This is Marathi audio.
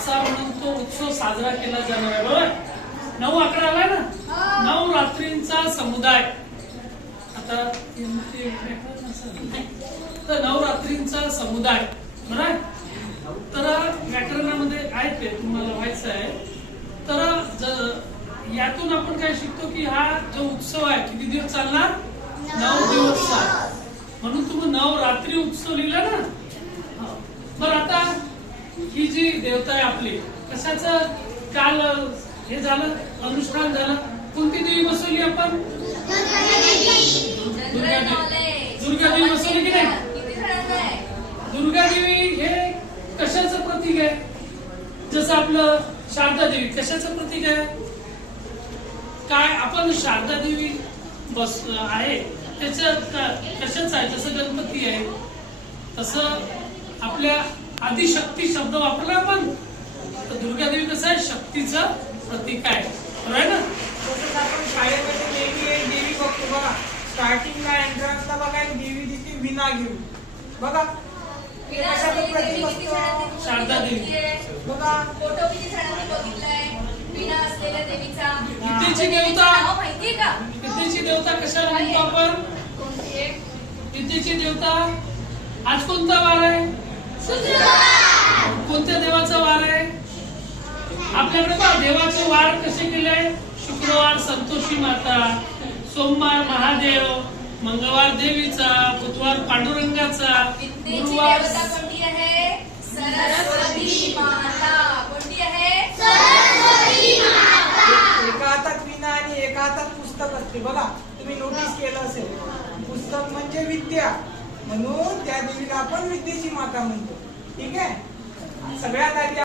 असा म्हणून तो उत्सव साजरा केला जाणार आहे. बरोबर, 9 अकरा आलाय ना, 9 रात्रींचा समुदाय. आता तर 9 रात्रींचा समुदाय बरोबर. तर व्याकरणामध्ये आहे ते तुम्हाला व्हायचं आहे. तर यातून आपण काय शिकतो की हा जो उत्सव आहे किती दिवस चालणार, 9 दिवस चालणार. म्हणून तुम्ही 9 रात्री उत्सव लिहिला ना. बरं, आता ही जी देवता आहे आपली, कशाचं काल हे झालं, अनुष्ठान झालं. कोणती देवी बसवली आपण, दुर्गा देवी बसवली की नाही. दुर्गा देवी हे कशाचं प्रतीक आहे, जसं आपलं शारदा देवी कशाचं प्रतीक आहे. काय आपण शारदा देवी बस आहे त्याच्यात कशाच आहे, जसं गणपती आहे तसं आपल्या आदिशक्ती शब्द वापरला आपण. तर दुर्गा देवी कसं आहे, शक्तीचं प्रतीक आहे. बरोबर ना. तसंच आपण शाळेमध्ये देवी बघतो बघा. स्टार्टिंगला एंट्रन्सला बघा एक देवी दिसते, विना घेऊन बघा. कशाचं प्रतीक असतं, शारदा देवी बघा. फोटो किती जणांनी बघितलाय विना असलेल्या देवीचा. विद्येची देवता, नाव माहितीये का. विद्येची देवता कशाला म्हणतो आपण, कोणती आहे. विद्येची देवता. आज कोणता वार आहे, कोणत्या देवाचा वार आहे आपल्याकडे. पहा देवाचे वार कसे केले, शुक्रवार संतोषी माता, सोमवार महादेव, मंगळवार देवीचा, बुधवार पांडुरंगाचा, विद्येची गुरुवार देवता कोणती आहे, सरस्वती माता. कोणती आहे, एका हातात विना आणि एका हातात पुस्तक असते बघा. तुम्ही नोटीस केलं असेल, पुस्तक म्हणजे विद्या, म्हणून त्या देवीला आपण विद्येची माता म्हणतो. ठीक आहे. सगळ्यात आधी